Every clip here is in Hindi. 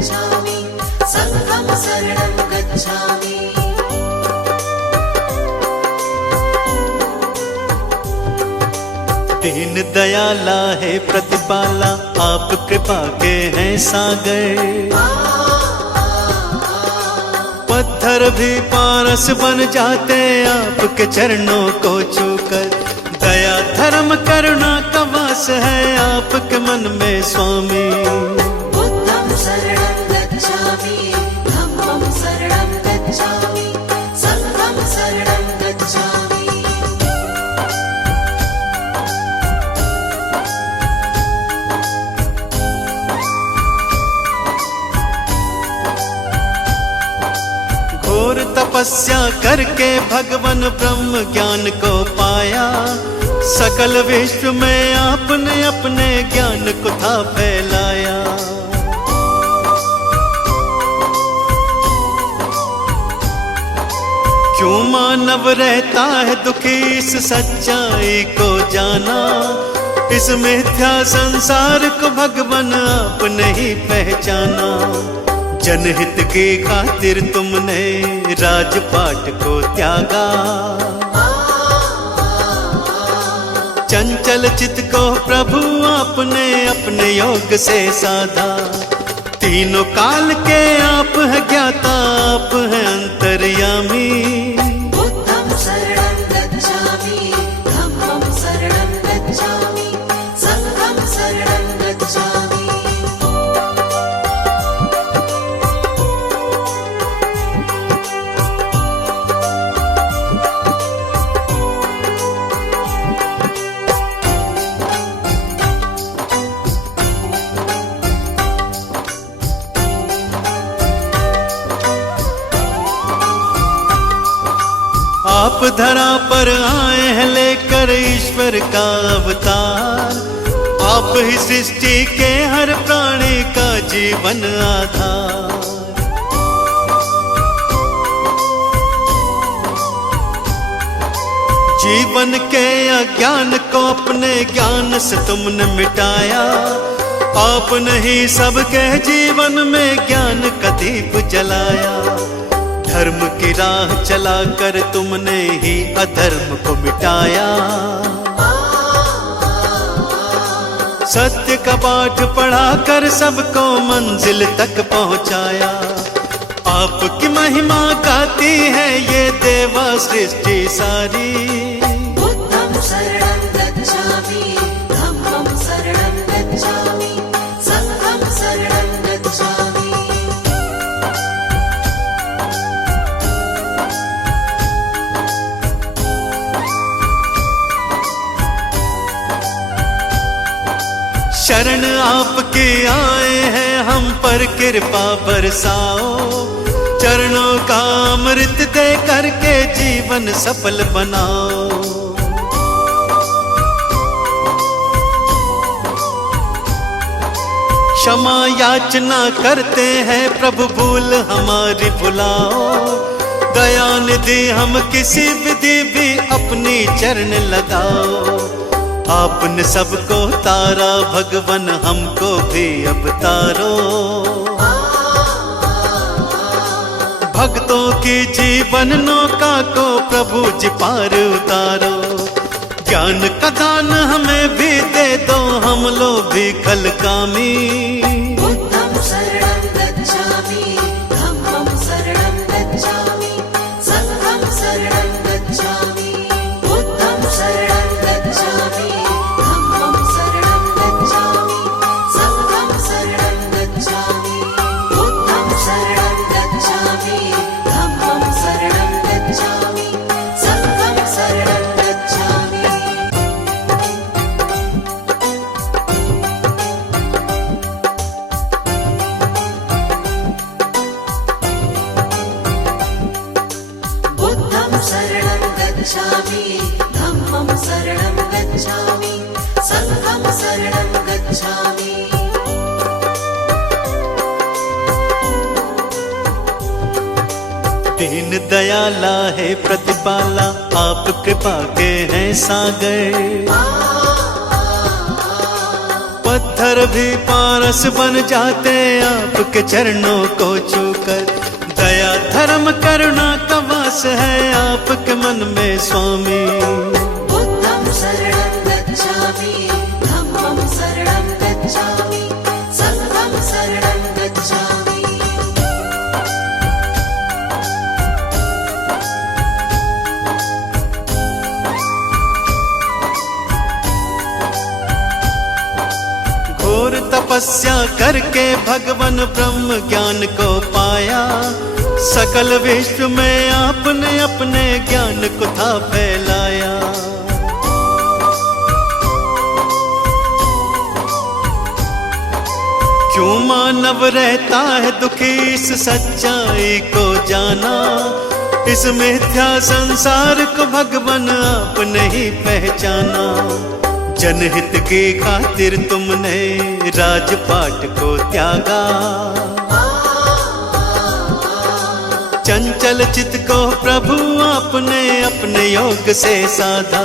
गच्छामि, संघं शरणं गच्छामि। दीन दयाला है प्रतिपाला, आप कृपा के हैं सागर। पत्थर भी पारस बन जाते आपके चरणों को छूकर। दया धर्म करुणा का वास है आपके मन में स्वामी। बुद्धं शरणं गच्छामि, धम्मं शरणं गच्छामि, संघं शरणं गच्छामि। घोर तपस्या करके भगवान ब्रह्म ज्ञान को पाया। सकल विश्व में आपने अपने ज्ञान को था फैलाया। क्यों मानव रहता है दुखी इस सच्चाई को जाना। इस मिथ्या संसार को भगवान आपने ही पहचाना। जनहित की खातिर तुमने राजपाट को त्यागा। चंचल चित्त को प्रभु आपने अपने योग से साधा। तीनों काल के आप हैं ज्ञाता, आप हैं अंतर्यामी। बुद्धं शरणं गच्छामि, धम्मं शरणं गच्छामि, संघं शरणं गच्छामि। आप धरा पर आए हैं लेकर ईश्वर का अवतार। आप ही सृष्टि के हर प्राणी का जीवन आधार। जीवन के अज्ञान को अपने ज्ञान से तुमने मिटाया। आपने ही सबके जीवन में ज्ञान का दीप जलाया। धर्म की राह चलाकर तुमने ही अधर्म को मिटाया। सत्य का पाठ पढ़ाकर सबको मंजिल तक पहुंचाया। आपकी महिमा गाती है ये देवा सृष्टि सारी। बुद्धं शरणं गच्छामि, धम्मं शरणं गच्छामि, संघं शरणं गच्छामि। शरण आपके आए हैं हम पर कृपा बरसाओ। चरणों का अमृत दे करके जीवन सफल बनाओ। क्षमा याचना करते हैं प्रभु भूल हमारी भुलाओ। दया निधि हम किसी विधि भी अपनी चरण लगाओ। आपने सबको तारा भगवान हमको भी अब तारो। भक्तों की जीवन नौका को प्रभु जी पार उतारो। ज्ञान का दान हमें भी दे दो, हम लोग भी कलकामी। बुद्धं शरणं गच्छामि, धम्मं शरणं गच्छामि, संघं शरणं गच्छामि। बुद्धं शरणं गच्छामि, धम्मं शरणं गच्छामि, संघं शरणं गच्छामि। बुद्धं शरणं गच्छामि, धम्मं शरणं गच्छामि, संघं शरणं गच्छामि। बुद्धं शरणं गच्छामि, धम्मं शरणं गच्छामि, संघं शरणं गच्छामि। दीन दयाला है प्रतिपाला, आप कृपा के हैं सागर। पत्थर भी पारस बन जाते आपके चरणों को छूकर। दया धर्म करुणा का वास है आपके मन में स्वामी। बुद्धं शरणं गच्छामि, धम्मं शरणं गच्छामि, संघं शरणं गच्छामि। घोर तपस्या करके भगवान ब्रह्म ज्ञान को पाया। सकल विश्व में आपने अपने ज्ञान को था फैलाया। क्यों मानव रहता है दुखी इस सच्चाई को जाना। इस मिथ्या संसार को भगवान आपने ही पहचाना। जनहित की खातिर तुमने राजपाट को त्यागा। चंचल चित्त को प्रभु आपने अपने योग से साधा।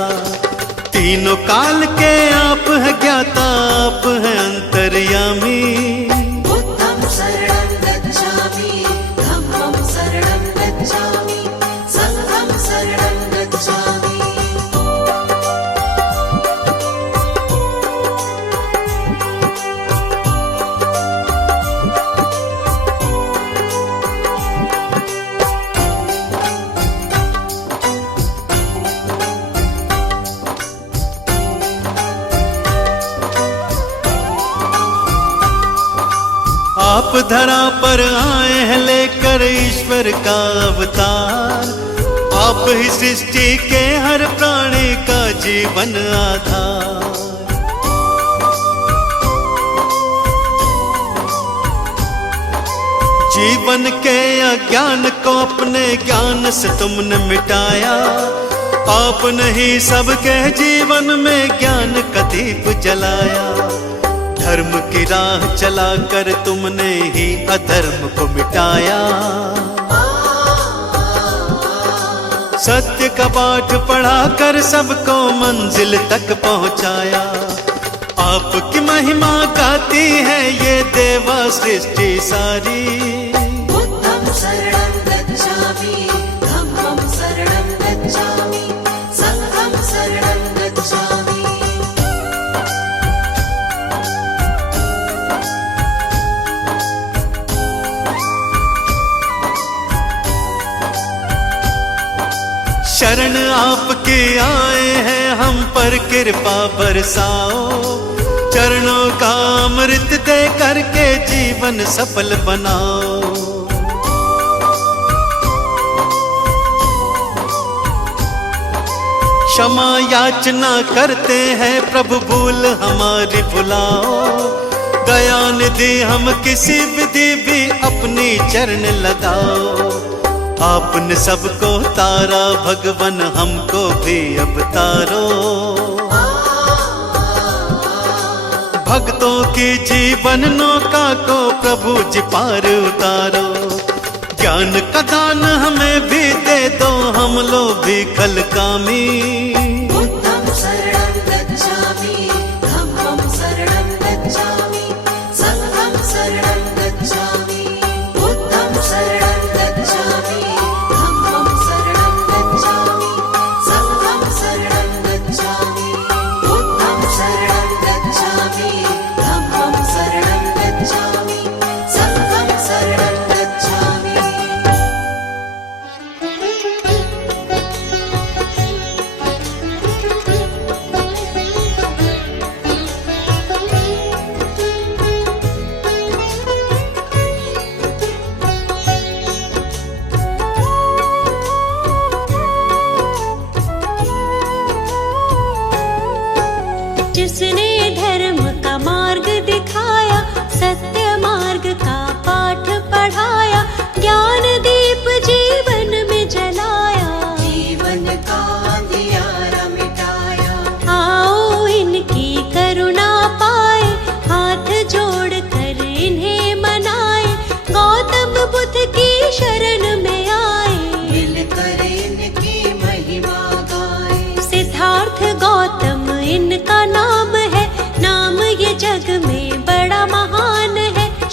तीनों काल के आप है ज्ञाता, आप है अंतर्यामी। बुद्धं शरणं गच्छामि, धम्मं शरणं गच्छामि, संघं शरणं गच्छामि। आप धरा पर आए हैं लेकर ईश्वर का अवतार। आप ही सृष्टि के हर प्राणी का जीवन आधार। जीवन के अज्ञान को अपने ज्ञान से तुमने मिटाया। आपने ही सबके जीवन में ज्ञान का दीप जलाया। धर्म की राह चलाकर तुमने ही अधर्म को मिटाया। सत्य का पाठ पढ़ाकर सबको मंजिल तक पहुंचाया। आपकी महिमा गाती है ये देवा सृष्टि सारी। बुद्धं शरणं गच्छामि, धम्मं शरणं गच्छामि, संघं शरणं गच्छामि। शरण आपके आए हैं हम पर कृपा बरसाओ। चरणों का अमृत दे करके जीवन सफल बनाओ। क्षमा याचना करते हैं प्रभु भूल हमारी भुलाओ। दया निधि हम किसी विधि भी अपनी चरण लगाओ। आपने सबको तारा भगवान हमको भी अब तारो। भक्तों की जीवन नौका को प्रभु जी पार उतारो। ज्ञान का दान हमें भी दे दो, हम लोग भी कल कामी। बुद्धं शरणं गच्छामि, धम्मं शरणं गच्छामि, संघं शरणं गच्छामि। बुद्धं शरणं गच्छामि, धम्मं शरणं गच्छामि, संघं शरणं गच्छामि। बुद्धं शरणं गच्छामि, धम्मं शरणं गच्छामि, संघं शरणं गच्छामि।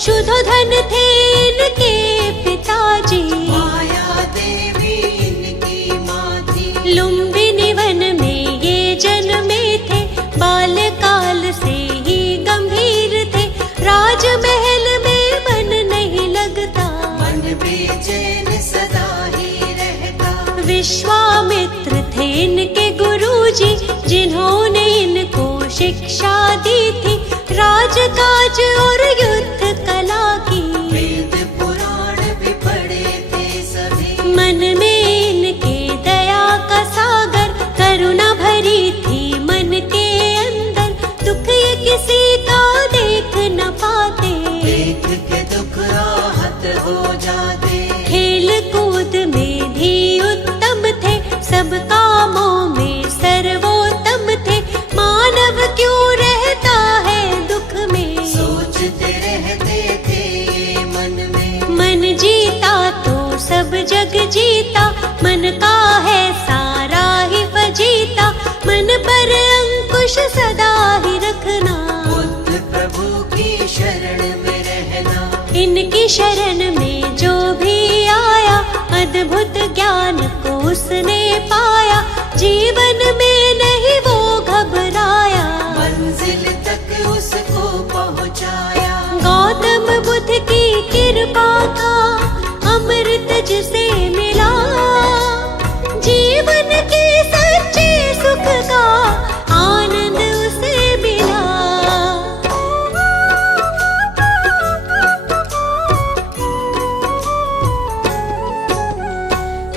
शुद्धोधन थे इनके पिताजी, माया देवी इनकी माँ थी। लुम्बिनी वन में ये जन्मे थे, बाल्यकाल से ही गंभीर थे। राजमहल में मन नहीं लगता, मन बेचैन सदा ही रहता। विश्वामित्र थे इनके गुरुजी, जिन्होंने इनको शिक्षा दी थी राजकाज और युद्ध कला की। वेद पुराण भी पढ़े थे सभी, मन में इनके दया का सागर, करुणा भरी थी मन के अंदर। दुख ये किसी का देख न पाते, देख के दुख आहत हो जाते। खेल कूद में भी उत्तम थे, सब कामों में सर्वोत्तम थे। मानव क्यों रहता है दुख में, सोचते रहते थे ये मन में। मन जीता तो सब जग जीता, मन का है सारा ही फजीता। मन पर अंकुश सदा ही रखना, बुद्ध प्रभु की शरण में रहना। इनकी शरण में जो भी आया, अद्भुत ज्ञान को उसने पाया। जीवन में नहीं वो घबराया, मंजिल तक उसको पहुँचाया। गौतम बुद्ध की कृपा का अमृत जिसे मिला, जीवन के सच्चे सुख का आनंद उसे मिला।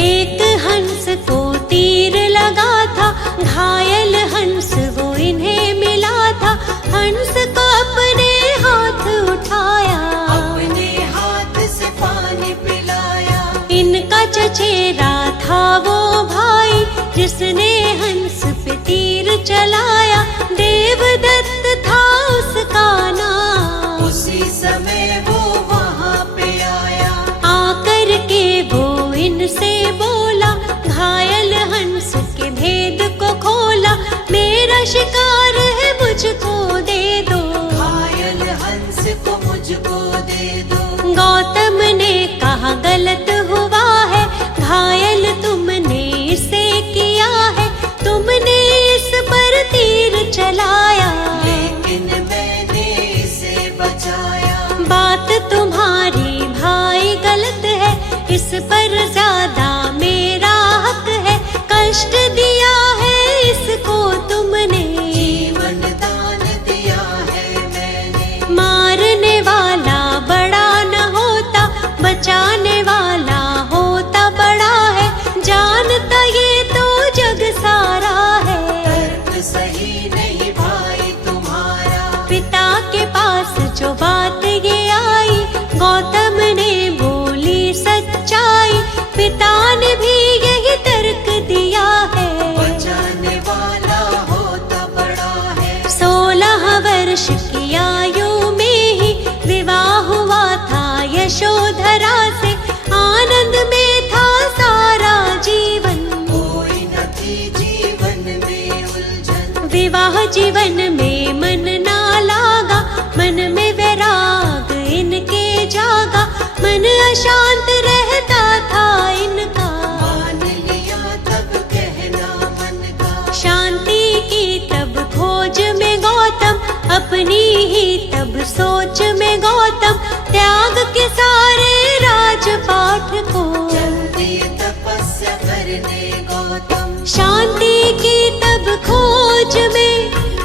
एक हंस को तीर लगा था, घायल हंस वो इन्हें मिला था। हंस को अपने हाथ उठाया, अपने हाथ से पानी पिलाया। इनका चचेरा था वो भाई, जिसने हंस पे तीर चलाया। देवदत्त था उसका नाम, उसी समय वो वहाँ पे आया। आकर के वो इनसे बोला, घायल हंस के भेद को खोला। मेरा शिकार है मुझको दे दो, घायल हंस को मुझको दे दो। गौतम ने कहा गलत हुआ है, घायल तुमने इसे किया है। तुमने इस पर तीर चलाया, लेकिन मैंने इसे बचाया। बात तुम्हारी भाई गलत है, इस पर ज्यादा मेरा हक है। कष्ट दिया है इसको तुमने, जीवन दान दिया है मैंने। मारने वाला बड़ा न होता, बचाने वाला होता बड़ा है। जानता ये तो जग सारा है, तर्क सही नहीं भाई तुम्हारा। पिता के पास जो बात ये आई, गौतम ने बोली सच्चाई। पिता ने भी यही तर्क दिया है, बचाने वाला होता बड़ा है। 16 वर्ष की आयु में ही विवाह हुआ था यशोधरा से। आनंद में था सारा जीवन, कोई न थी जीवन में उलझन। विवाह जीवन में मन ना लागा, मन में वैराग इनके जागा। मन अशांत रहता था इनका, मान लिया तब कहना मन का। शांति की तब खोज में गौतम, अपनी ही तब सोच में गौतम। त्याग के सारे राजपाठ को, चल दिए तपस्या करने गौतम। शांति की तब खोज में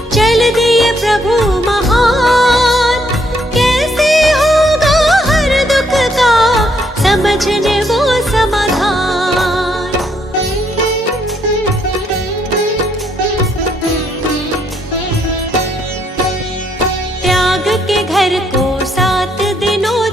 चल दिए प्रभु महान। कैसे होगा हर दुख का समझने वो समाधान। त्याग के घर को 7 दिनों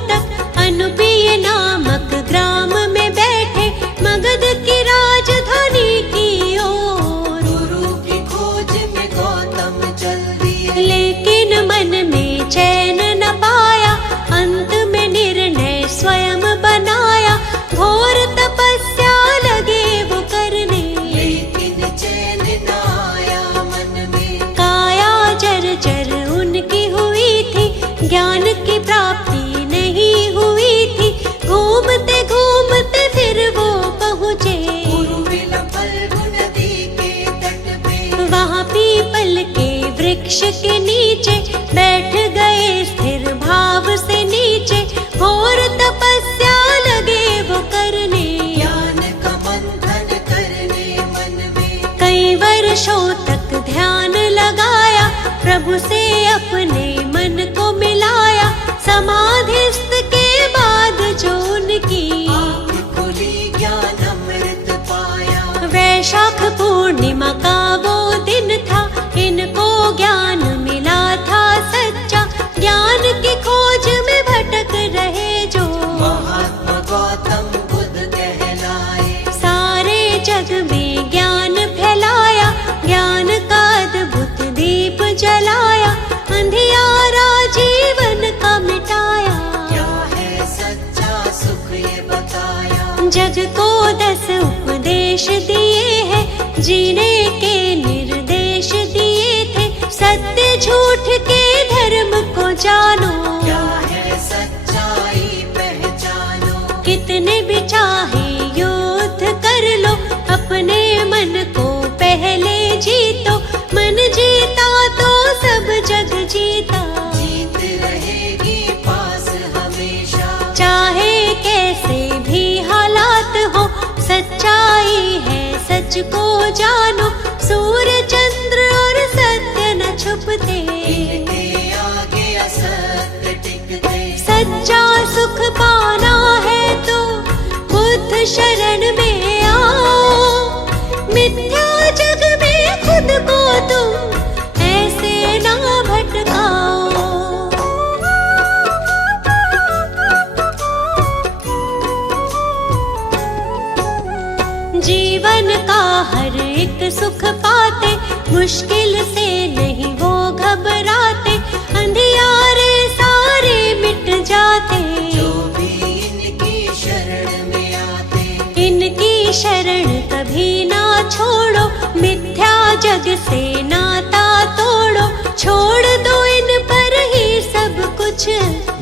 जग को 10 उपदेश दिए हैं, जीने के निर्देश दिए थे। सत्य झूठ के धर्म को जानो, क्या है सच्चाई पहचानो। कितने भी चाहे युद्ध कर लो, अपने मन को पहले जीतो। मन जीता तो सब जग जीता, जीत रहेगी पास हमेशा। चाहे कैसे भी हालात हो, सच्चाई है सच को जानो। सूर्य चंद्र और सत्य न छुपते, इनके आगे असत्य टिकते। सच्चा सुख पाना है तो बुद्ध शरण में आओ। मिथ्या जग में खुद को तुम ऐसे ना भटकाओ। जीवन का हर एक सुख पाते, मुश्किल से नहीं वो घबराते। अंधियारे सारे मिट जाते, जो भी इनकी शरण में आते। इनकी शरण कभी ना छोड़ो, मिथ्या जग से नाता तोड़ो। छोड़ दो इन पर ही सब कुछ,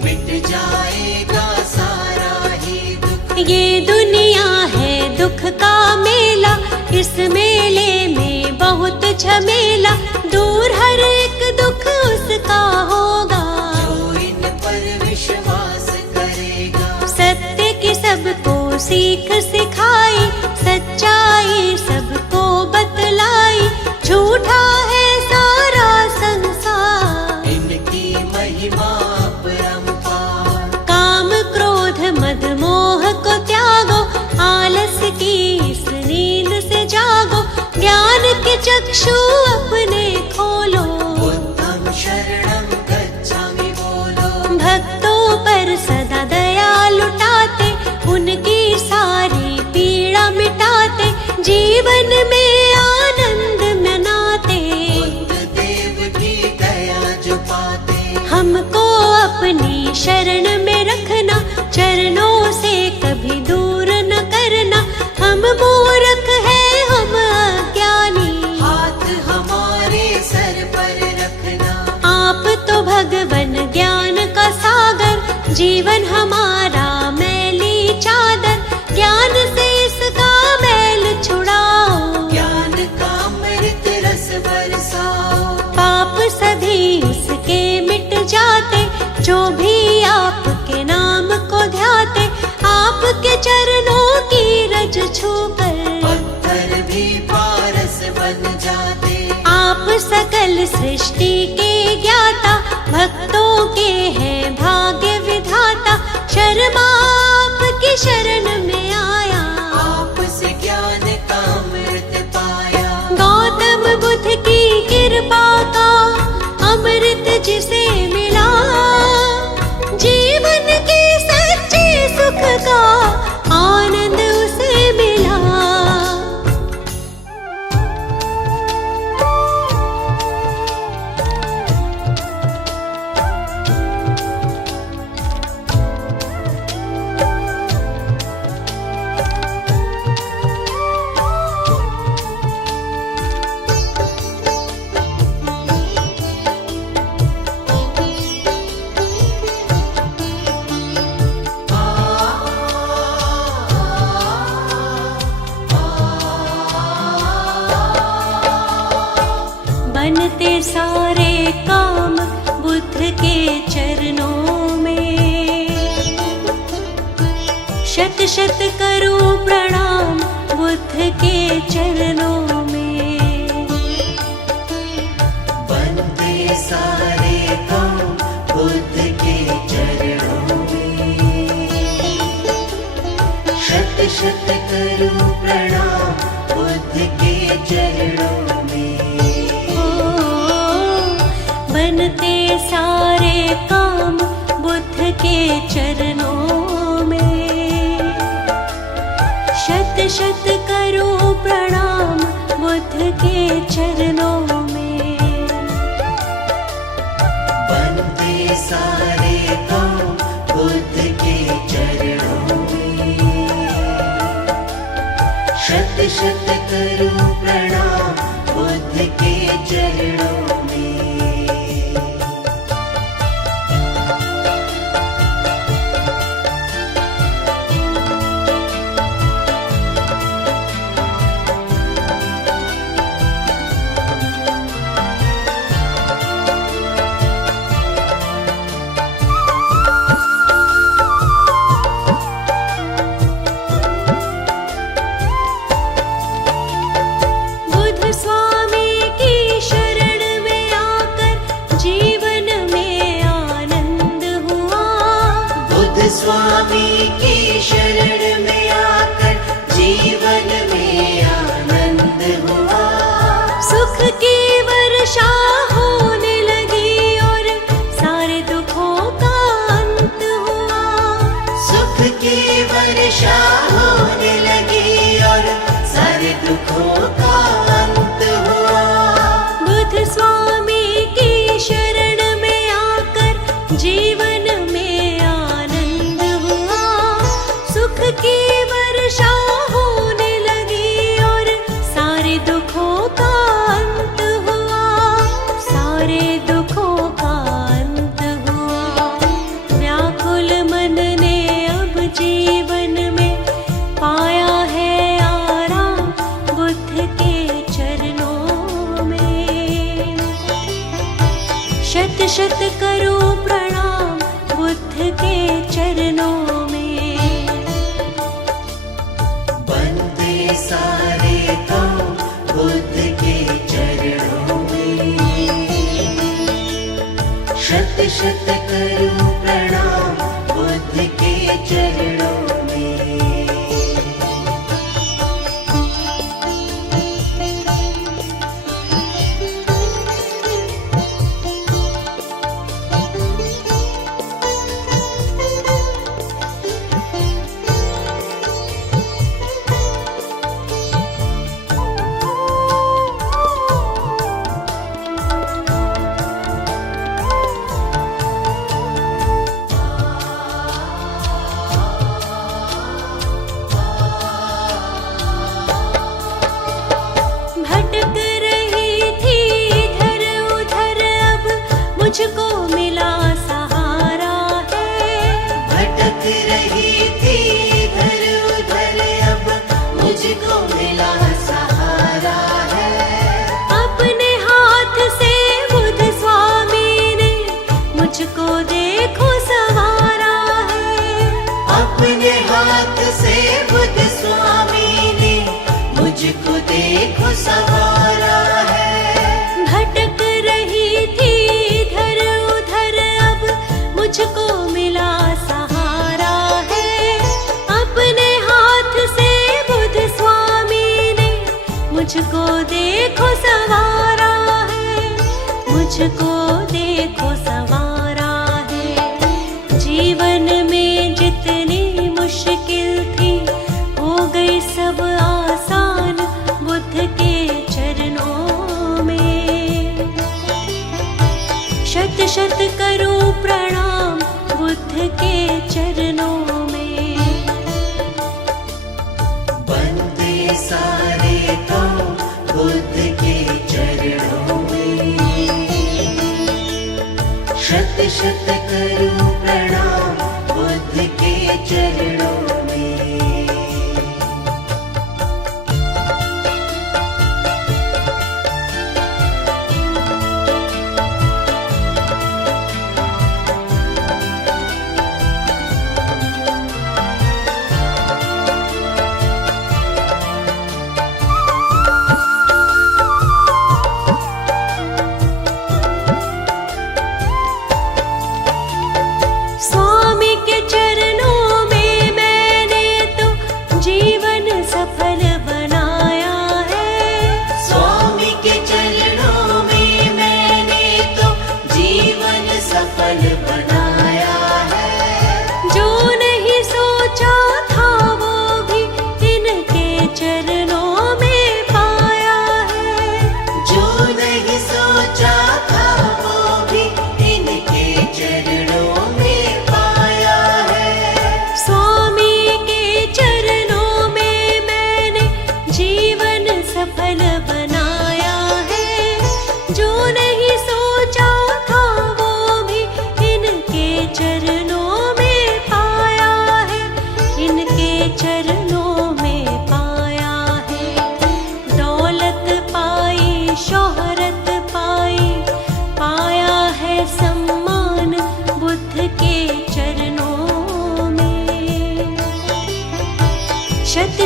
मिट जाएगा सारा ही दुख। ये दुनिया है दुख का मेला, इस मेले में बहुत झमेला। दूर हर एक दुख उसका होगा, जो इन पर विश्वास करेगा। सत्य की सबको सीख सिखाई, सच्चाई सबको बतलाई। झूठा है सारा संसार, इनकी महिमा अपरंपार। काम क्रोध मद मोह को त्यागो, आलस की इस नींद से जागो। ज्ञान के चक्षु अपने खोलो, बुद्धं शरणं गच्छामि बोलो। भक्तों पर सदा दया लुटाते, उनकी सारी पीड़ा मिटाते। जीवन में आनंद मनाते, बुद्ध देव की दया जो पाते। हमको अपनी शरण में रखना, चरणों से कभी दूर न करना। हम मूर्ख हैं हम अज्ञानी, हाथ हमारे सर पर रखना। आप तो भगवन ज्ञान का सागर। जीवन हमारा मैली चादर, ज्ञान से इसका मैल छुड़ाओ। ज्ञान का अमृत रस बरसाओ। पाप सभी उसके मिट जाते, जो भी आपके नाम को ध्याते। आपके चरणों की रज छूकर पत्थर भी पारस बन जाते। आप सकल सृष्टि के ज्ञाता, भक्तों के हैं भाग्य विधाता। शर्मा आपकी शरण में आया, आपसे ज्ञान का अमृत पाया। गौतम बुद्ध की कृपा का अमृत जिसे मिला। जीवन के सच्चे सुख का आनंद उसे मिला। बनते सारे काम बुद्ध के चरणों में। शत शत करूं प्रणाम बुद्ध के चरणों में। बनते सारे काम बुद्ध के चरणों में। शत शत करूं प्रणाम बुद्ध के चरणों में। बनते सारे काम बुद्ध के चरणों में। शत शत करूं प्रणाम बुद्ध के चरणों में। बनते सारे काम बुद्ध के चरणों में। शत करूं प्रणाम बुद्ध के चरणों में। बुद्ध स्वामी की शरण में आकर जीवन में आनंद हुआ। बुद्ध स्वामी की शरण में आकर जीवन में आनंद हुआ। सुख की वर्षा होने लगी और सारे दुखों का अंत हुआ। सुख की वर्षा होने लगी और सारे दुखों का अंत हुआ। बुद्ध स्वामी की शरण में आकर जीवन में आनंद हुआ। सुख की वर्षा होने लगी और सारे दुखों का अंत हुआ। सारे दुखों का अंत हुआ। व्याकुल मन ने अब जीवन में पाया है आराम बुद्ध के चरणों में। शत शत करूं प्रणाम बुद्ध के चरणों में। बंदे सारे तो बुद्ध के चरणों में। शत शत करूं प्रणाम बुद्ध के चरणों में। भटक रही थी इधर उधर अब मुझको मिला सहारा है। भटक रही थी इधर उधर अब मुझको मिला सहारा है। अपने हाथ से बुद्ध स्वामी ने मुझको देखो संवारा है। अपने हाथ से बुद्ध स्वामी ने मुझको देखो संवारा है। भटक रही थी इधर उधर अब मुझको मिला सहारा है। अपने हाथ से बुद्ध स्वामी ने मुझको देखो संवारा है। मुझको देखो संवारा है। जीवन में जितनी मुश्किल थी हो गई सब आसान बुद्ध के चरणों में। शत शत करूं प्रणाम बुद्ध के चरणों में। बंदे सारे तो बुद्ध के चरणों में। शत शत करूं प्रणाम बुद्ध के चरणों में। स्वामी के चरणों में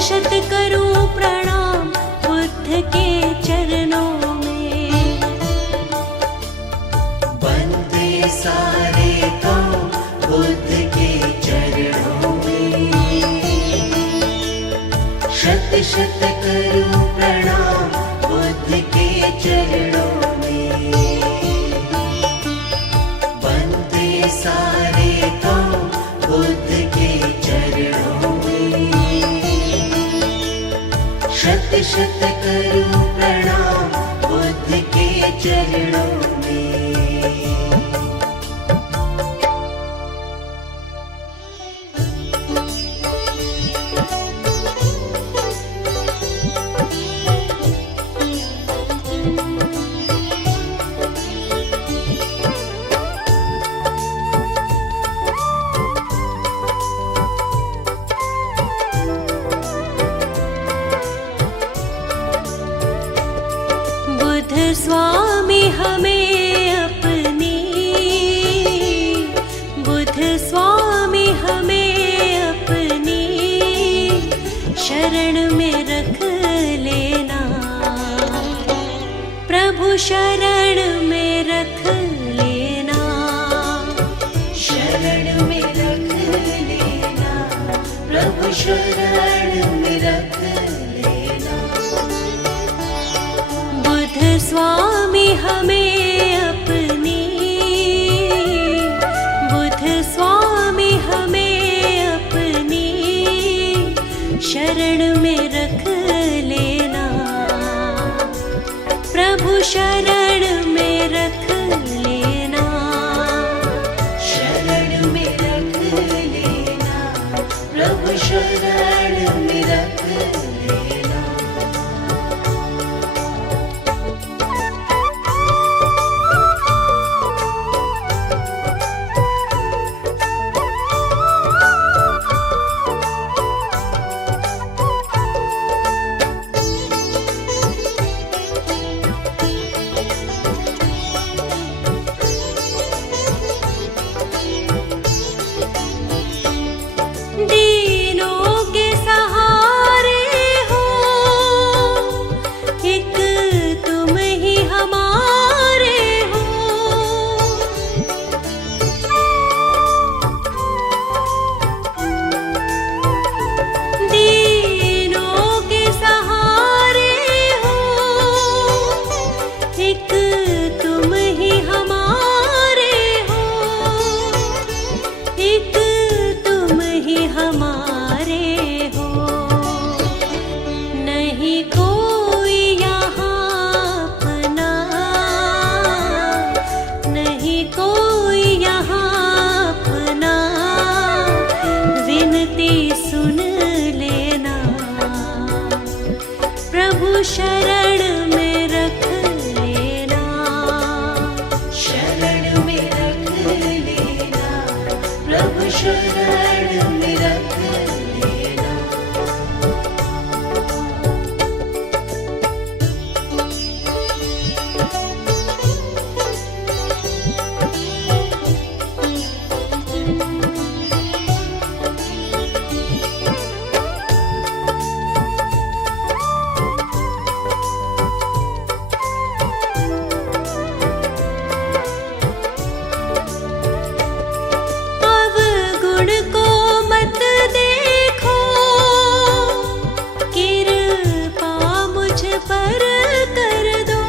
शत करूं प्रणाम बुद्ध के चरणों में। बंदे सारे काम बुद्ध के चरणों में। शत शत करूं प्रणाम बुद्ध के चरणों में। बंदे सारे काम बुद्ध के चरणों में। शत शत करूं प्रणाम बुद्ध के चरणों में। स्वामी हमें अपनी, बुद्ध स्वामी हमें अपनी शरण में रख लेना। प्रभु शरण में रख लेना। शरण में रख लेना। प्रभु शरण में रख लेना। बुद्ध स्वामी हमें अपनी, बुद्ध स्वामी हमें अपनी शरण में रख लेना। प्रभु शरण में रख लेना। शरण में रख लेना। प्रभु शरण में रख लेना। दीनों के सहारे हो, एक तुम ही हमारे हो। दीनों के सहारे हो, एक तुम ही हमारे हो। एक तुम ही हमारे हो। नहीं कोई यहाँ अपना, नहीं कोई यहाँ अपना। विनती सुन लेना। प्रभु शरण में रख लेना। शरण में रख लेना। प्रभु शरण में रख लेना। अवगुण को मत देखो, कृपा मुझ पर कर दो।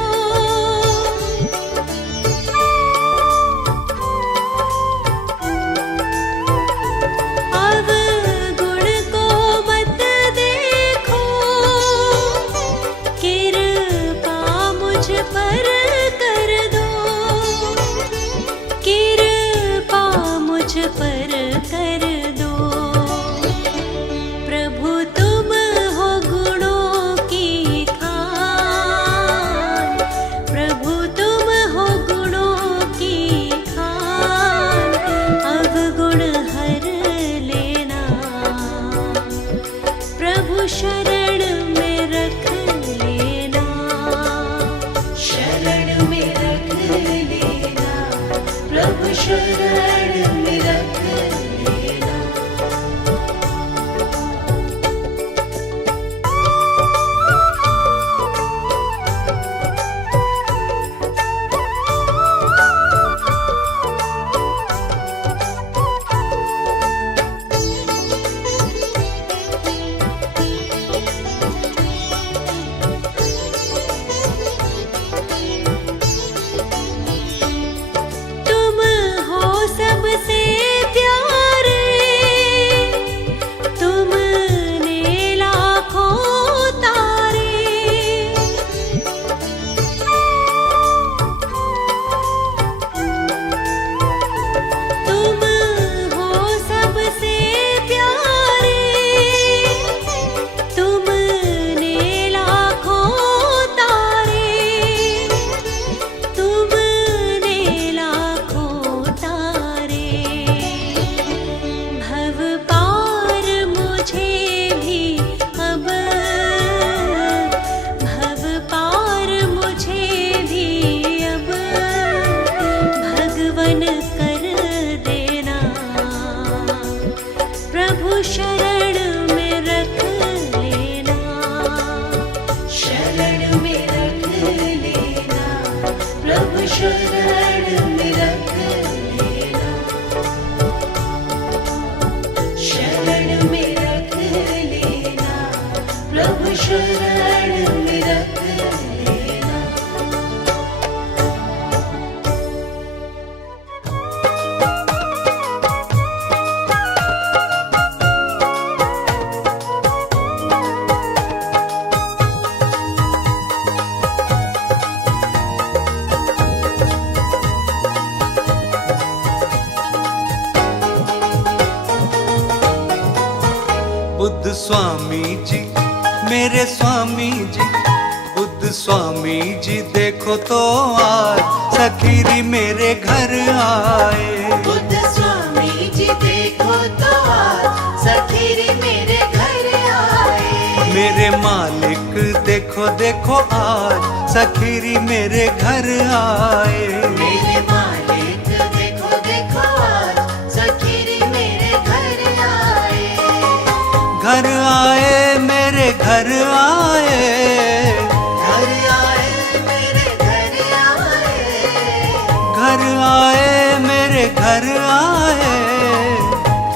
अवगुण को मत देखो, कृपा मुझ पर कर दो। कृपा मुझ पर कर दो। प्रभु तुम हो गुणों की खान। प्रभु तुम हो गुणों की खान। अवगुण हर लेना। प्रभु शरण में रख लेना। शरण में रख लेना। प्रभु शरण में रख लेना। शरण में रख लेना, शरण में रख लेना, प्रभु शरण में रख लेना, शरण में रख लेना, प्रभु शरण में रख लेना। बुद्ध स्वामी जी, मेरे स्वामी जी, बुद्ध स्वामी जी देखो तो आज सखीरी मेरे घर आए। बुद्ध स्वामी जी देखो तो आज सखीरी मेरे घर आए। मेरे मालिक देखो देखो आज सखीरी मेरे घर आए। मेरे मालिक देखो देखो आज सखीरी मेरे घर आए। घर आए मेरे घर आए, घर आए मेरे घर आए। घर आए मेरे घर आए।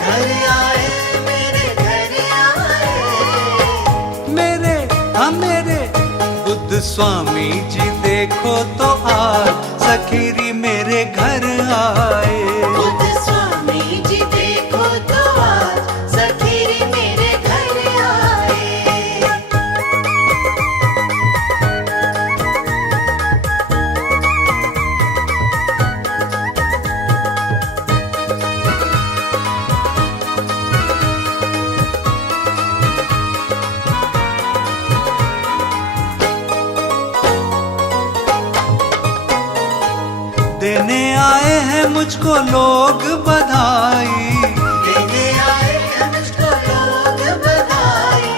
घर आए मेरे घर आए। मेरे बुद्ध स्वामी जी देखो तो आज सखीरी मेरे घर आए। बुद्ध स्वामी जी देखो तो आज सखीरी मेरे घर आए। देने आए हैं मुझको लोग बधाई, देने आए हैं मुझको लोग बधाई।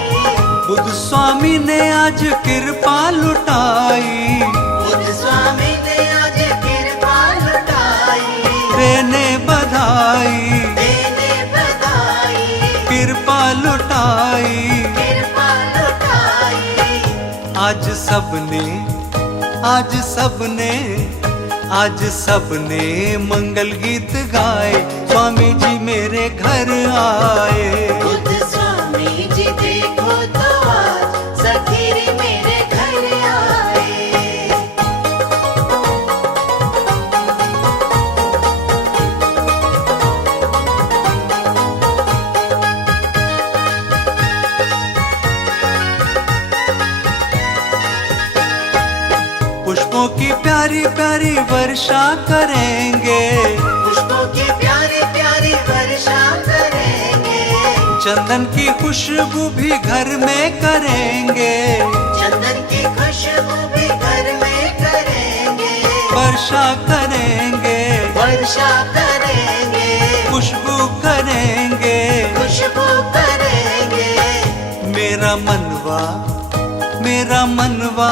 बुद्ध स्वामी ने आज कृपा लुटाई। बुद्ध स्वामी ने आज कृपा लुटाई। देने बधाई, देने बधाई। कृपा लुटाई। कृपा लुटाई। आज सबने आज सबने आज सबने मंगल गीत गाए, स्वामी जी मेरे घर आए। बुद्ध स्वामी जी देखो तो आज सखीरी मेरे घर आए। पुष्पों की प्यारी प्यारी वर्षा करेंगे, पुष्पों की प्यारी प्यारी वर्षा करेंगे। चंदन की खुशबू भी घर में करेंगे। चंदन की खुशबू भी घर में करेंगे। वर्षा करेंगे, वर्षा करेंगे। खुशबू करेंगे। खुशबू करेंगे। मेरा मनवा मेरा मनवा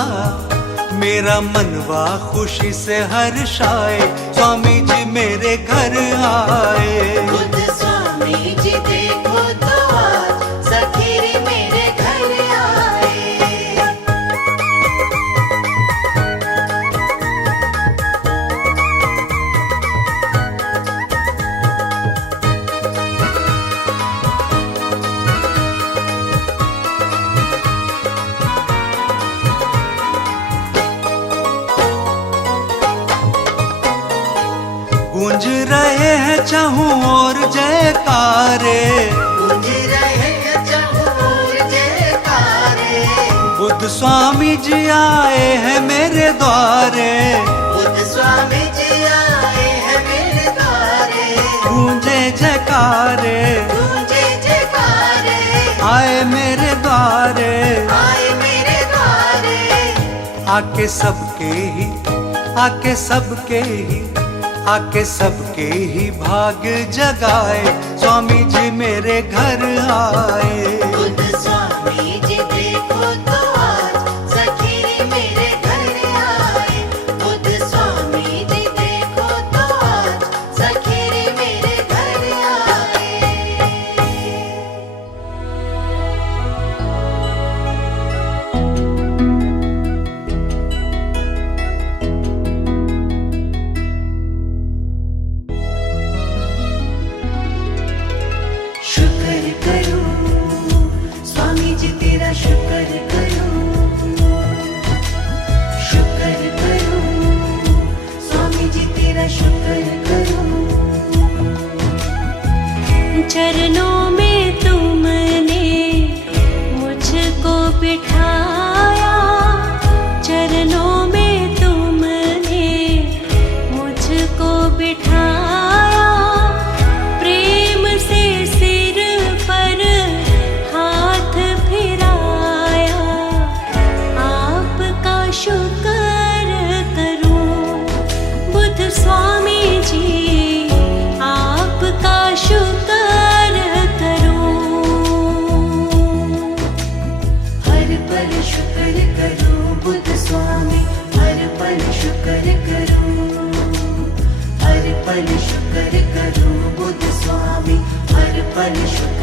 मेरा मनवा खुशी से हर्षाए, स्वामी जी मेरे घर आए। बुद्ध स्वामी जी देखो तो आज सखीरी मेरे घर आए। गूंज रहे हैं चाहूं और जयकारे, गूंज रहे हैं चारों ओर जयकारे। बुद्ध स्वामी जी आए हैं मेरे द्वारे। बुद्ध स्वामी जी आए हैं मेरे द्वारे। गूंजे जयकारे, गूंजे जयकारे। आए मेरे द्वारे। आए मेरे द्वारे। आके सबके ही आके सबके ही आके सबके ही भाग जगाए, स्वामी जी मेरे घर आए। बुद्ध स्वामी जी देखो तो आज सखीरी मेरे घर आए। बुद्ध स्वामी जी देखो तो आज सखीरी मेरे घर आए।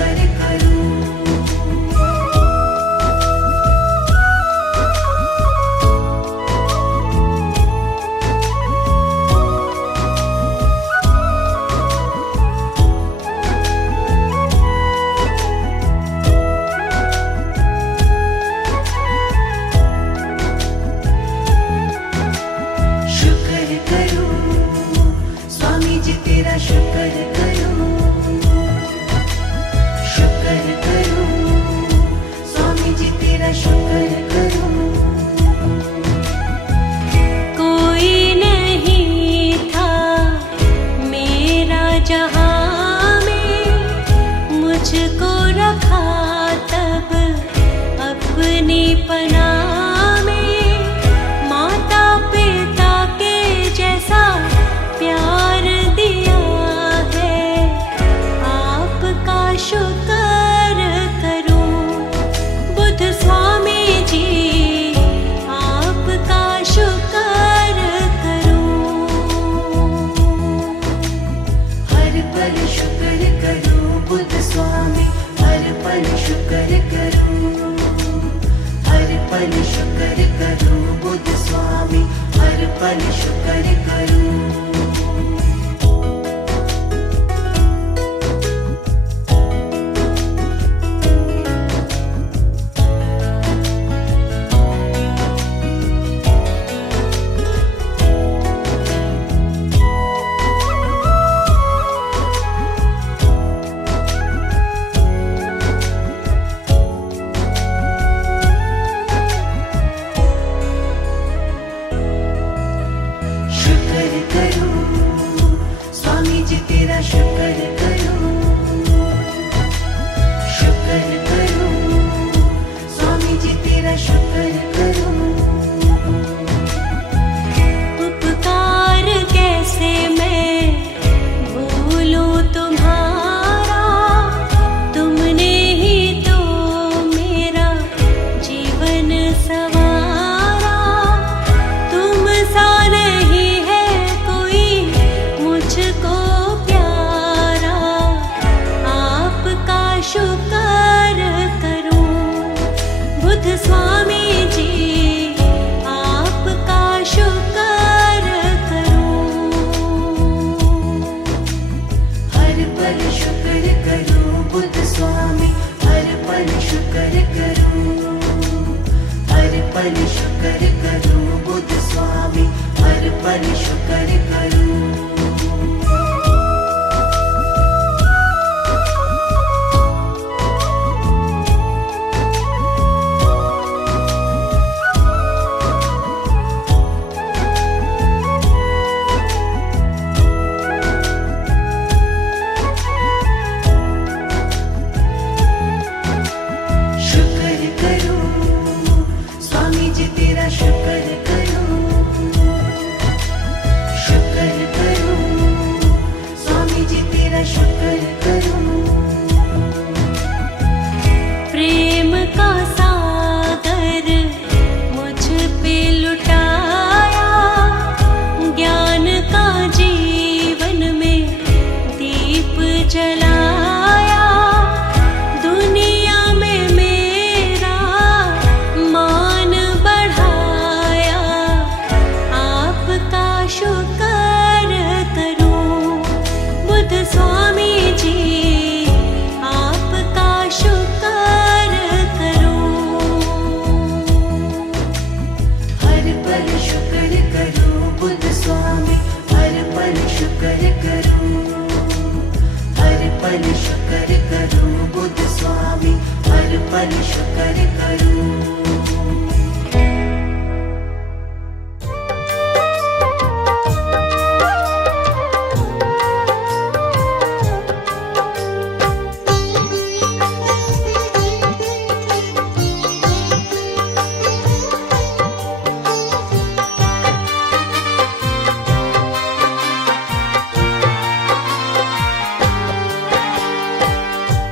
शुक्र करूं। शुक्र करूं स्वामी जी तेरा शुक्र करूं। शुक्र करूं स्वामी जी तेरा शुक्र करूं। कोई नहीं था मेरा जहां में, मुझको रखा तब अपनी पनाह में। माता पिता के जैसा प्यार दिया है, आपका शुक्र करूं। बुद्ध स्वामी जी आपका शुक्र करूं। हर पल शुक्र करूं बुद्ध स्वामी, हर पल शुक्र करूं। हर पल शुक्र करूं बुद्ध स्वामी, हर पल शुक्र करूं। शुक्र करूं स्वामी जी तेरा शुक्र करूं। शुक्र करूं स्वामी जी तेरा शुक्र करूं। उपकार कैसे मैं भूलूं तुम्हारा, तुमने ही तो मेरा जीवन संवारा। तुम सा नहीं है कोई मुझको प्यारा, आपका शुक्र करूं। बुद्ध स्वामी जी आपका शुक्र करूं। हर पल शुक्र करूं बुद्ध स्वामी, हर पल शुक्र करूं। हर पल शुक्र करूं बुद्ध स्वामी, हर पल शुक्र करूं। शुक्र करूं स्वामी जी तेरा शुक्र करूं। शुक्र करूं स्वामी जी तेरा शुक्र करूं। प्रेम का सागर मुझ पे लुटाया, ज्ञान का जीवन में दीप जलाया। दुनिया में मेरा मान बढ़ाया, आपका शुक्र करूं। बुद्ध स्वामी जी आपका शुक्र करूं। हर पल शुक्र करूं बुद्ध स्वामी, हर पल शुक्र करूं। हर पल शुक्र करूं बुद्ध स्वामी, हर पल शुक्र करूं।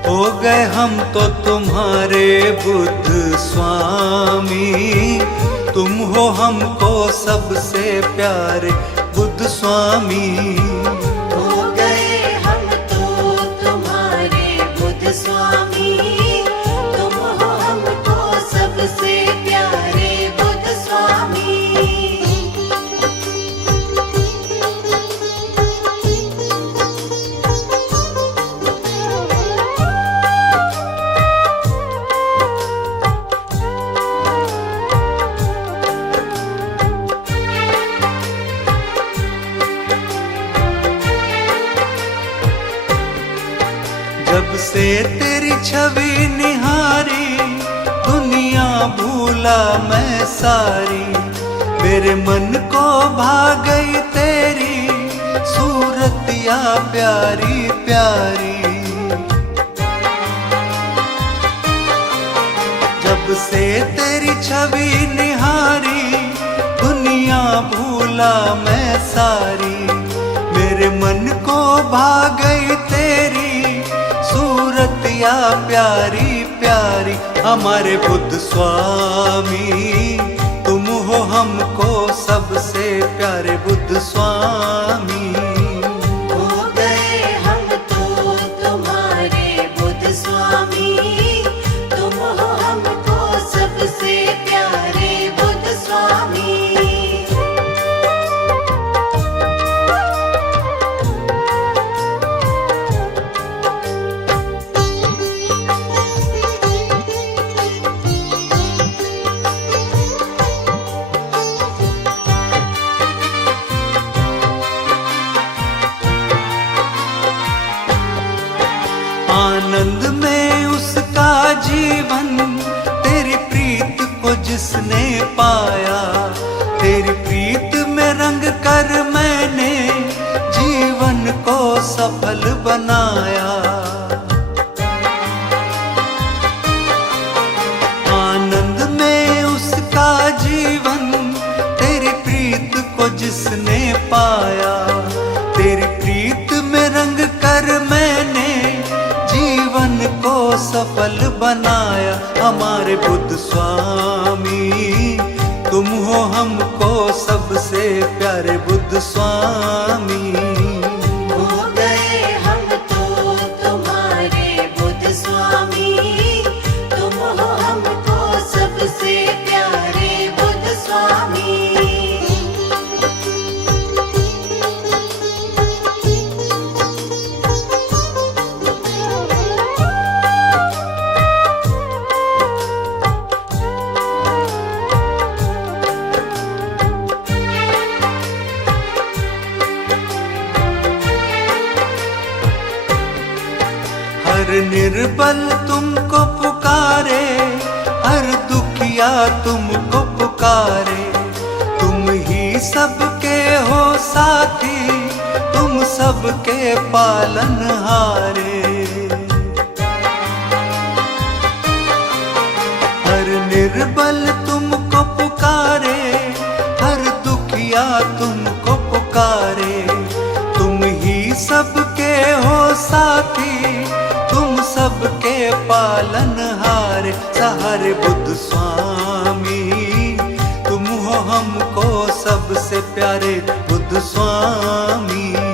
हो गए हम तो तुम्हारे बुद्ध स्वामी, तुम हो हमको सबसे प्यारे बुद्ध स्वामी। हो गए हम तो तुम्हारे बुद्ध स्वामी। छवि निहारी, दुनिया भूला मैं सारी। मेरे मन को भा गई तेरी सूरतिया प्यारी प्यारी। जब से तेरी छवि निहारी, दुनिया भूला मैं सारी। मेरे मन को भा गई तेरी सूरतिया प्यारी प्यारी। हमारे बुद्ध स्वामी तुम हो हमको सबसे प्यारे बुद्ध स्वामी। हो गए हम तो तुम्हारे बुद्ध स्वामी, तुम हो हमको सबसे प्यारे बुद्ध स्वामी। आनंद में उसका जीवन, तेरी प्रीत को जिसने पाया। तेरी प्रीत में रंग कर मैंने जीवन को सफल बनाया। आनंद में उसका जीवन, तेरी प्रीत को जिसने पाया। तेरी प्रीत में रंग कर मैंने जीवन को सफल बनाया। हमारे बुद्ध स्वामी तुम हो हमको सबसे प्यारे बुद्ध स्वामी। हो गए हम तो तुम्हारे बुद्ध स्वामी, तुम हो हमको सबसे प्यारे बुद्ध स्वामी। हर निर्बल तुमको पुकारे, हर दुखिया तुमको पुकारे। तुम ही सबके हो साथी, तुम सबके पालनहारे। हर निर्बल तुमको पुकारे, हर दुखिया तुमको पुकारे। तुम ही सबके हो साथी, तुम सबके पालनहार। सहारे बुद्ध स्वामी तुम हो हमको सबसे प्यारे बुद्ध स्वामी।